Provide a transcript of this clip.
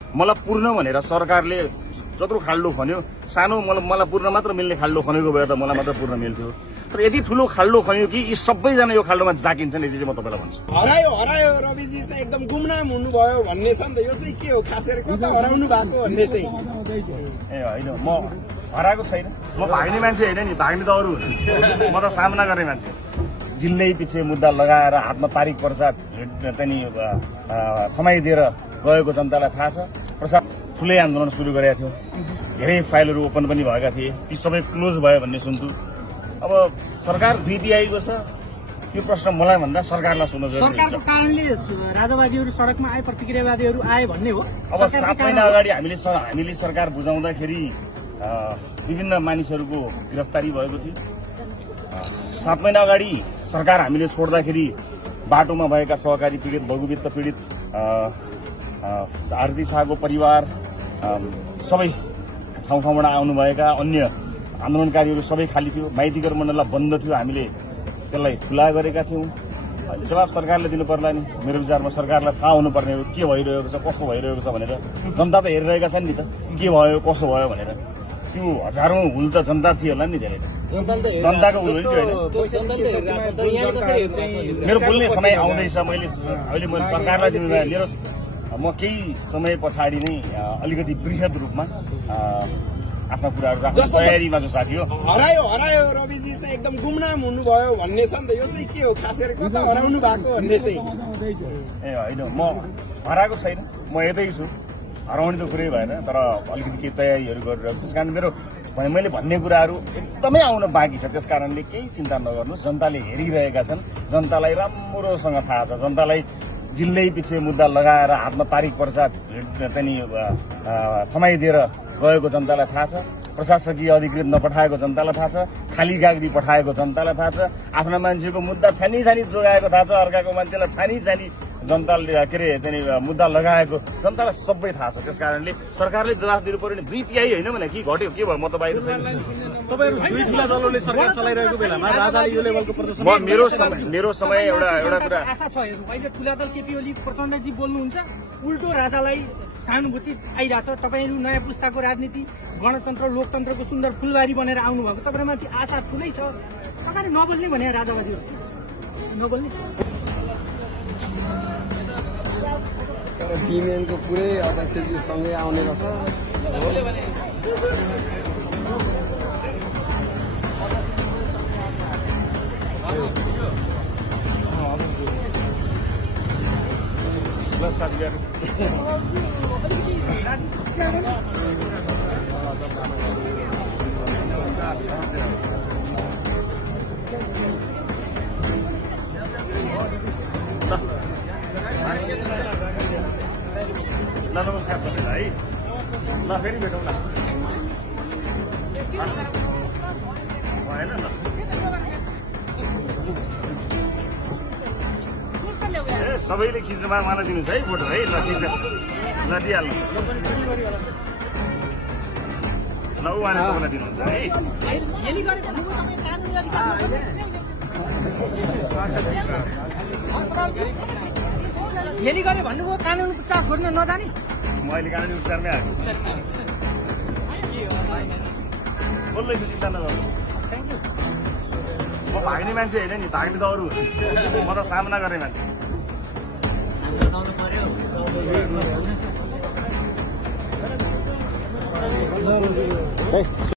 मलाई पूर्ण भनेर सरकारले जत्रो खाल्डो खन्यो, सानो मलाई पूर्ण मात्र मिल्ने खाल्डो खनेको भए त मलाई मात्र पूर्ण मिल्थ्यो। तर यति ठुलो खाल्डो खन्यो कि यी सबैजना यो खाल्डोमा जाकिन्छन्। यति चाहिँ म तपाईँलाई भन्छु। हरायो रविजी चाहिँ एकदम गुमनाम हुनुभयो भन्ने छ नि त। यो चाहिँ के हो, खास गरी कता हराउनु भएको भन्ने चाहिँ? ए होइन, म हराएको छैन। म भाग्ने मान्छे होइन नि, भाग्ने त अरू हुन्, म त सामना गर्ने मान्छे। जिल्लै पछि मुद्दा लगाएर हातमा तारिक पर्चा चाहिँ नि थमाइदिएर गएको जनतालाई थाहा छ। प्रसाद ठुलै आन्दोलन सुरु गरेका थियौँ, धेरै फाइलहरू ओपन पनि भएका थिए, ती सबै क्लोज भयो भन्ने सुन्छु। अब सरकार दुईटी आएको छ, यो प्रश्न मलाई भन्दा सरकारलाई सुन्न जरुरी छ। सरकारको कारणले राजावादीहरू सडकमा आए, प्रतिक्रियावादीहरू आए भन्ने हो। अब 7 महिना अगाडि हामीले सरकार बुझाउँदाखेरि विभिन्न मानिसहरूको गिरफ्तारी भएको थियो। 7 महिना अगाडि सरकार हामीले छोड्दाखेरि बाटोमा भएका सहकारी पीडित, लघुवित्त पीडित, आरती शाहको परिवार, सबै ठाउँ ठाउँबाट आउनुभएका अन्य आन्दोलनकारीहरू सबै खाली थियो। माइतीघर मण्डललाई बन्द थियो, हामीले त्यसलाई खुला गरेका थियौँ। जवाब सरकारले दिनु पर्ला नि। मेरो विचारमा सरकारलाई थाहा हुनुपर्ने हो के भइरहेको छ, कसो भइरहेको छ भनेर। जनता त हेरिरहेका छन् नि त, के भयो कसो भयो भनेर। त्यो हजारौं हुल त जनता थियो होला नि, धेरै जनताको हुल थियो होइन। मेरो बोल्ने समय आउँदैछ। अहिले मैले सरकारलाई जिम्मेवारी लिएर म केही समय पछाडि नै अलिकति बृहत रूपमा आफ्ना कुराहरू राख्ने तयारीमा जो साथी हो। हरायो रविजी चाहिँ एकदम गुमनाम हुनुभयो भन्ने छ नि त। यो चाहिँ के हो, खास गरी कता हराउनु भएको भन्ने चाहिँ? ए होइन, म हराएको छैन, म यतै छु। हराउने त कुरै भएन, तर अलिकति केही तयारीहरू गरिरहेको छु। त्यस कारण मैले भन्ने कुराहरू एकदमै आउन बाँकी छ। त्यस कारणले केही चिन्ता नगर्नुहोस्। जनताले हेरिरहेका छन्, जनतालाई राम्रोसँग थाहा छ। जनतालाई जिल्लै पछि मुद्दा लगाएर हातमा तारिक पर्चा चाहिँ नि थमाइदिएर गएको जनतालाई थाहा छ। प्रशासकीय अधिकृत नपठाएको जनतालाई थाहा छ। खाली कागजी पठाएको जनतालाई थाहा छ। आफ्ना मान्छेको मुद्दा छानी जोगाएको थाहा छ। अर्काको मान्छेलाई छानी जनताले के अरे चाहिँ मुद्दा लगाएको जनतालाई सबै थाहा छ। त्यस कारणले सरकारले जवाफ दिनु पर्यो नि। 2/3 होइन भने के घट्यो, के भयो? म त बाहिर छैन। तपाईहरु दुई ठूला दलले सरकार चलाइरहेको बेलामा राजाले यो लेभलको प्रदर्शन मेरो समय एउटा कुरा आशा छ। हेर्नु, अहिले ठूला दल केपी ओली प्रचण्डजी बोल्नुहुन्छ, उल्टो राजालाई सहानुभूति आइरहेछ। तपाईहरु नयाँ पुस्ताको राजनीति, गणतन्त्र लोकतन्त्रको सुन्दर फुलबारी बनेर आउनुभएको, तपाईहरुमाथि आशा ठुलै छ। तपाईहरु नबोल्ने भने राजावादी हो, नबोल्ने। टिएमएनको पुरै अध्यक्षजी सँगै आउने रहेछ। नमस्कार सबैलाई। ल फेरि भेटौँ न। भएन ल। ए सबैले खिच्नु भए मलाई दिनुहोस् है फोटो है। ल खिच्नु, ल दिइहाल्नु। ल उहाँले तपाईँलाई दिनुहुन्छ है। झेली गरे भन्नुभयो, कानुन उपचार खोज्न नजाने। म अहिले कानुनी उपचारमै आएको छु। बोल्दैछु, चिन्ता नगर्नुहोस्। म भाग्ने मान्छे होइन नि, भाग्ने त अरू हुन्, म त सामना गर्ने मान्छे।